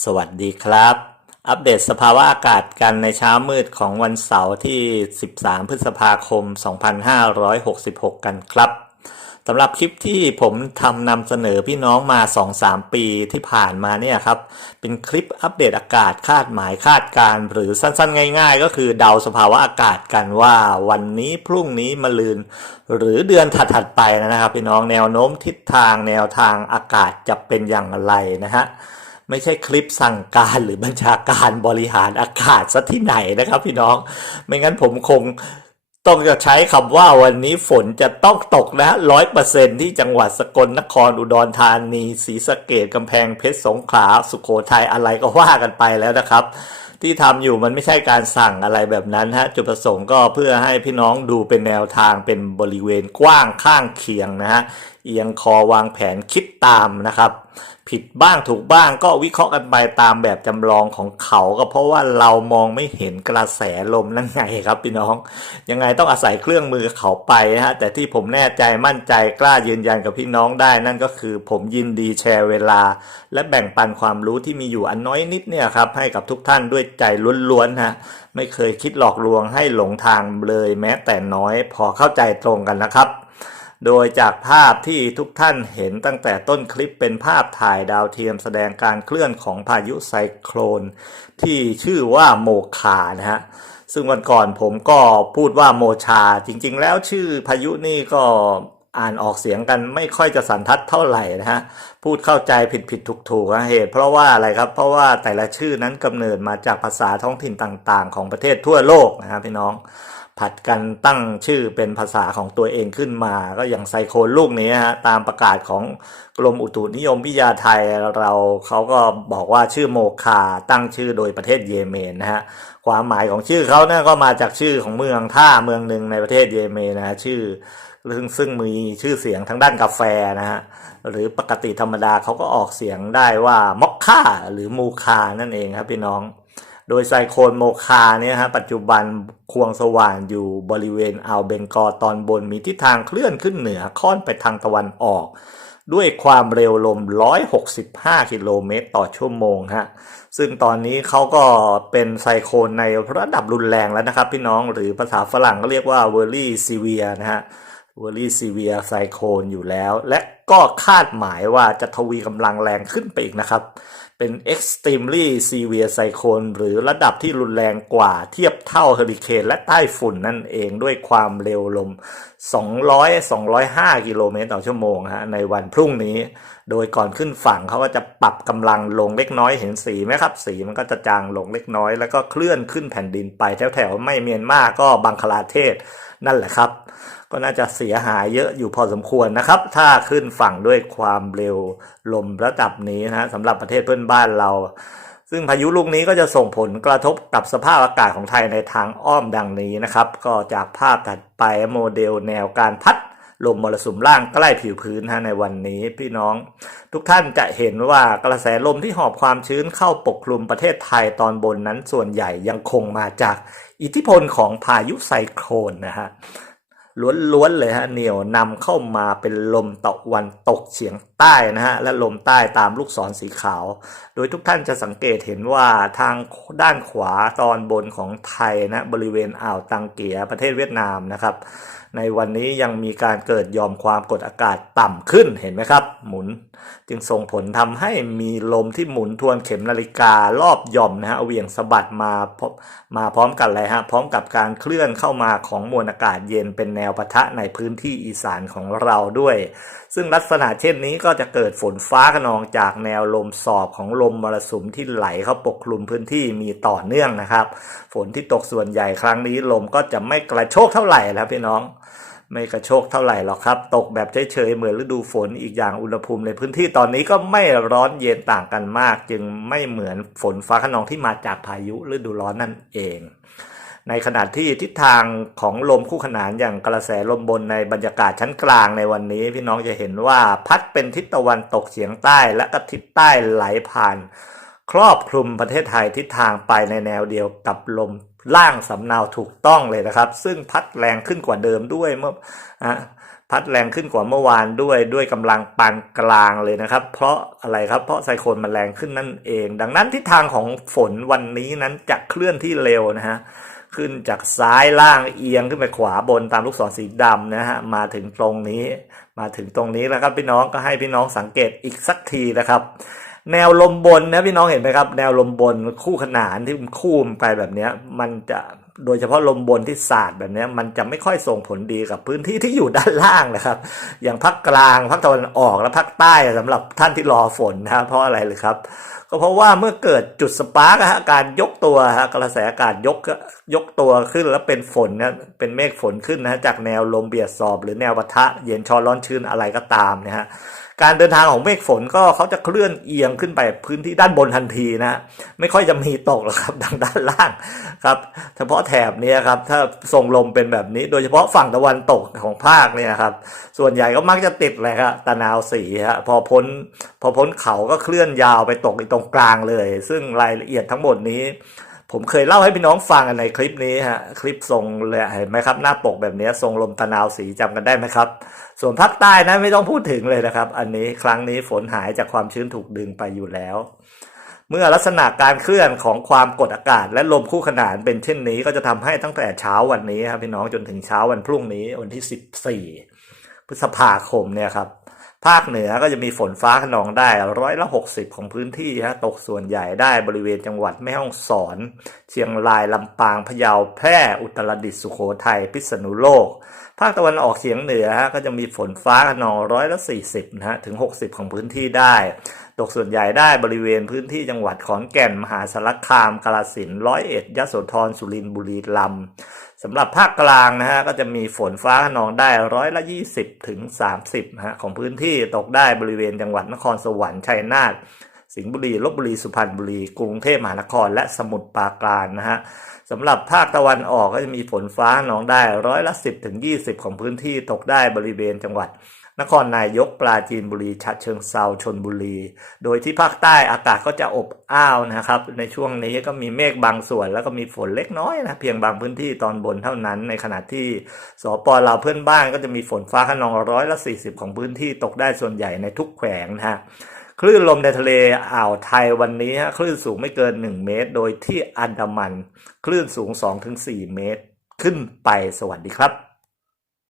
สวัสดีครับ อัปเดตสภาวะอากาศกันในเช้ามืดของวันเสาร์ที่ 13 พฤษภาคม 2566 กันครับสำหรับคลิปที่ผมทำนำเสนอพี่น้องมา 2-3 ปีที่ผ่านมาเนี่ยครับ เป็นคลิปอัปเดตอากาศคาดหมายคาดการณ์หรือสั้นๆ ง่ายๆ ก็คือเดาสภาวะอากาศกันว่าวันนี้พรุ่งนี้มะลืน หรือเดือนถัดๆไปนะครับ พี่น้องแนวโน้มทิศทางแนวทางอากาศจะเป็นอย่างไรนะฮะ ไม่ใช่คลิปสั่งการหรือบัญชาการบริหารอากาศซะที่ไหนนะครับ พี่น้อง ไม่งั้นผมคงต้องจะใช้คำว่าวันนี้ฝนจะต้องตกนะร้อยเปอร์เซ็นที่จังหวัดสกลนครอุดรธานีศรีสะเกดกำแพงเพชรสงขลาสุโขทัยอะไรก็ว่ากันไปแล้วนะครับ ที่ทำอยู่มันไม่ใช่การสั่งอะไรแบบนั้นฮะจุดประสงค์ก็เพื่อให้พี่น้องดูเป็นแนวทางเป็นบริเวณกว้างข้างเคียงนะฮะ เอียงคอวางแผนคิดตามนะครับ ผิดบ้างถูกบ้างก็วิเคราะห์กันไปตามแบบจำลองของเขาก็เพราะว่าเรามองไม่เห็นกระแสลมนั่นไงครับพี่น้อง ยังไงต้องอาศัยเครื่องมือเขาไปนะฮะแต่ที่ผมแน่ใจมั่นใจกล้ายืนยันกับพี่น้องได้นั่นก็คือผมยินดีแชร์เวลา และแบ่งปันความรู้ที่มีอยู่อันน้อยนิดเนี่ยครับให้กับทุกท่านด้วยใจล้วนๆฮะไม่เคยคิดหลอกลวงให้หลงทางเลยแม้แต่น้อยพอเข้าใจตรงกันนะครับ โดยจากภาพที่ทุกท่านเห็นตั้งแต่ต้นคลิปเป็นภาพถ่ายดาวเทียมแสดงการเคลื่อนของพายุไซโครนที่ชื่อว่าโมคานะฮะซึ่งวันก่อนผมก็พูดว่าโมชา จริง ๆ แล้วชื่อพายุนี่ก็อ่านออกเสียงกันไม่ค่อยจะสันทัดเท่าไหร่นะฮะ พูดเข้าใจผิดผิดถูกถูกๆนะเหตุ เพราะว่าอะไรครับ เพราะว่าแต่ละชื่อนั้นกำเนิดมาจากภาษาท้องถิ่นต่างๆ ของประเทศทั่วโลกนะครับพี่น้อง ผัดกันตั้งชื่อเป็นภาษาของตัวเองขึ้นมา ก็อย่างไซโคลลูกนี้ฮะตามประกาศของกรมอุตุนิยมวิทยาไทยเราเขาก็บอกว่าชื่อโมคาตั้งชื่อโดยประเทศเยเมนนะฮะความหมายของชื่อเขาเนี่ยก็มาจากชื่อของเมืองท่าเมืองหนึ่งในประเทศเยเมนนะฮะชื่อซึ่งซึ่งมีชื่อเสียงทางด้านกาแฟนะฮะหรือปกติธรรมดาเขาก็ออกเสียงได้ว่ามอกค่าหรือมูคานั่นเองครับพี่น้อง โดยไซโคลนโมคาเนี่ยฮะปัจจุบันควงสว่างอยู่บริเวณอ่าวเบงกอตอนบนมีทิศทางเคลื่อนขึ้นเหนือค่อนไปทางตะวันออก ด้วยความเร็วลม 165 กิโลเมตรต่อชั่วโมงฮะซึ่งตอนนี้เขาก็เป็นไซโคลนในระดับรุนแรงแล้วนะครับพี่น้องหรือภาษาฝรั่งก็เรียกว่า very severe นะฮะ very severe ไซโคลนอยู่แล้ว และก็คาดหมายว่าจะทวีกำลังแรงขึ้นไปอีกนะครับ เป็น extremely severe cyclone หรือระดับที่รุนแรงกว่าเทียบเท่าเฮอริเคนและใต้ฝุ่นนั่นเองด้วยความเร็วลม 200-205 กิโลเมตรต่อชั่วโมงฮะในวันพรุ่งนี้โดยก่อนขึ้นฝั่งเขาก็จะปรับกำลังลงเล็กน้อยเห็นสีไหมครับ สีมันก็จะจางลงเล็กน้อย แล้วก็เคลื่อนขึ้นแผ่นดินไปแถวๆไม่เมียนมาก็บังคลาเทศนั่นแหละครับ ก็น่าจะเสียหายเยอะอยู่พอสมควรนะครับ ถ้าขึ้นฝั่งด้วยความเร็วลมระดับนี้นะฮะสำหรับประเทศเพื่อนบ้านเราซึ่งพายุลูกนี้ก็จะส่งผลกระทบกับสภาพอากาศของไทยในทางอ้อมดังนี้นะครับ ก็จากภาพถัดไปโมเดลแนวการพัด ลมมรสุมล่างใกล้ผิวพื้นฮะในวันนี้พี่น้อง ทุกท่านจะเห็นว่ากระแสลมที่หอบความชื้นเข้าปกคลุมประเทศไทยตอนบนนั้นส่วนใหญ่ยังคงมาจากอิทธิพลของพายุไซโครนนะฮะ ล้วนๆเลยฮะเหนี่ยวนำเข้ามาเป็นลมตะวันตกเฉียงใต้นะฮะและลมใต้ตามลูกศรสีขาว โดยทุกท่านจะสังเกตเห็นว่าทางด้านขวาตอนบนของไทยนะบริเวณอ่าวตังเกียประเทศเวียดนามนะครับ ในวันนี้ยังมีการเกิดยอมความกดอากาศต่ำขึ้นเห็นไหมครับ หมุนจึงส่งผลทำให้มีลมที่หมุนทวนเข็มนาฬิการอบหย่อมนะฮะเวียงสะบัดมาพบมาพร้อมกันเลยฮะพร้อมกับการเคลื่อนเข้ามาของมวลอากาศเย็นเป็นแนนวปะทะในพื้นที่อีสานของเราด้วย ซึ่งลักษณะเช่นนี้ก็จะเกิดฝนฟ้าขนองจากแนวลมสอบของลมมรสุมที่ไหลเข้าปกคลุมพื้นที่มีต่อเนื่องนะครับ ฝนที่ตกส่วนใหญ่ครั้งนี้ลมก็จะไม่กระโชกเท่าไหร่แล้วพี่น้องไม่กระโชกเท่าไหร่หรอกครับ ตกแบบเฉยๆเหมือนฤดูฝนอีกอย่างอุณหภูมิในพื้นที่ตอนนี้ก็ไม่ร้อนเย็นต่างกันมาก จึงไม่เหมือนฝนฟ้าขนองที่มาจากพายุฤดูร้อนนั่นเอง ในขณะที่ทิศทางของลมคู่ขนานอย่างกระแสลมบนในบรรยากาศชั้นกลางในวันนี้ พี่น้องจะเห็นว่าพัดเป็นทิศตะวันตกเฉียงใต้และก็ทิศใต้ไหลผ่าน ครอบคลุมประเทศไทยทิศทางไปในแนวเดียวกับลมล่างสำเนาถูกต้องเลยนะครับ ซึ่งพัดแรงขึ้นกว่าเดิมด้วยเมื่อะพัดแรงขึ้นกว่าเมื่อวานด้วยด้วยกำลังปานกลางเลยนะครับ เพราะอะไรครับเพราะไซโคลนมันแรงขึ้นนั่นเอง ดังนั้นทิศทางของฝนวันนี้นั้นจะเคลื่อนที่เร็วนะฮะ ขึ้นจากซ้ายล่างเอียงขึ้นไปขวาบนตามลูกศรสีดำนะฮะมาถึงตรงนี้ มาถึงตรงนี้แล้วครับพี่น้องก็ให้พี่น้องสังเกตอีกสักทีนะครับ แนวลมบนนะพี่น้องเห็นไหมครับ แนวลมบนคู่ขนานที่มันคู่ไปแบบนี้มันจะ โดยเฉพาะลมบนที่สาดแบบนี้มันจะไม่ค่อยส่งผลดีกับพื้นที่ที่อยู่ด้านล่างนะครับ อย่างภาคกลางภาคตะวันออกและภาคใต้สำหรับท่านที่รอฝนนะครับเพราะอะไรเลยครับ ก็เพราะว่าเมื่อเกิดจุดสปาร์กอะฮะการยกตัวฮะกระแสอากาศยกยกตัวขึ้นแล้วเป็นฝนนะเป็นเมฆฝนขึ้นนะจากแนวลมเบียดสอบ หรือแนวปะทะเย็นช้อนร้อนชื้นอะไรก็ตามนะฮะ การเดินทางของเมฆฝนก็เขาจะเคลื่อนเอียงขึ้นไปพื้นที่ด้านบนทันทีนะ ไม่ค่อยจะมีตกหรอกครับดังด้านล่างครับ เฉพาะแถบนี้ครับ ถ้าทรงลมเป็นแบบนี้ โดยเฉพาะฝั่งตะวันตกของภาคเนี่ยครับ ส่วนใหญ่ก็มักจะติดเลยครับตะนาวสีฮะพอพ้นพอพ้นเขาก็เคลื่อนยาวไปตกอีกตรงกลางเลย ซึ่งรายละเอียดทั้งหมดนี้ ผมเคยเล่าให้พี่น้องฟังในคลิปนี้ฮะคลิปทรงเลยเห็นไหมครับ หน้าปกแบบนี้ทรงลมตะนาวสีจำกันได้ไหมครับ ส่วนภาคใต้นะไม่ต้องพูดถึงเลยนะครับ อันนี้ครั้งนี้ฝนหายจากความชื้นถูกดึงไปอยู่แล้ว เมื่อลักษณะการเคลื่อนของความกดอากาศ และลมคู่ขนานเป็นเช่นนี้ ก็จะทำให้ตั้งแต่เช้าวันนี้ครับพี่น้องจนถึงเช้าวันพรุ่งนี้วันที่ 14 พฤษภาคมเนี่ยครับ ภาคเหนือก็จะมีฝนฟ้าขนองได้ร้อยละ60ของพื้นที่ฮะตกส่วนใหญ่ได้บริเวณจังหวัดแม่ฮ่องสอน เชียงรายลำปางพะเยาแพร่อุตรดิตถ์สุโขทัยพิษณุโลก ภาคตะวันออกเฉียงเหนือฮะก็จะมีฝนฟ้าขนองร้อยละ40นะฮะถึง60ของพื้นที่ได้ตกส่วนใหญ่ได้บริเวณพื้นที่จังหวัดขอนแก่น มหาสารคาม กาฬสินธุ์ร้อยเอ็ดยโสธรสุรินทร์บุรีรัมย์สำหรับภาคกลางนะฮะก็จะมีฝนฟ้าขนองได้ร้อยละ20ถึง30นะฮะของพื้นที่ตกได้บริเวณจังหวัดนครสวรรค์ชัยนาท สิงห์บุรีลบบุรีสุพรรณบุรี กรุงเทพมหานคร และสมุทรปราการนะฮะสำหรับภาคตะวันออกก็จะมีฝนฟ้าขนองได้ร้อยละ 10ถึง20 ของพื้นที่ตกได้บริเวณจังหวัด นครนายกปราจีนบุรีฉะเชิงเซาชนบุรี โดยที่ภาคใต้อากาศก็จะอบอ้าวนะครับ ในช่วงนี้ก็มีเมฆบางส่วน แล้วก็มีฝนเล็กน้อยนะเพียงบางพื้นที่ตอนบนเท่านั้น ในขณะที่สปลาวเพื่อนบ้านก็จะมีฝนฟ้าขนองร้อยละ 40 ของพื้นที่ตกได้ส่วนใหญ่ในทุกแขวงนะฮะ คลื่นลมในทะเลอ่าวไทยวันนี้ฮะคลื่นสูงไม่เกิน 1 เมตร โดยที่อันดามัน คลื่นสูง 2-4 เมตร ขึ้นไปสวัสดีครับ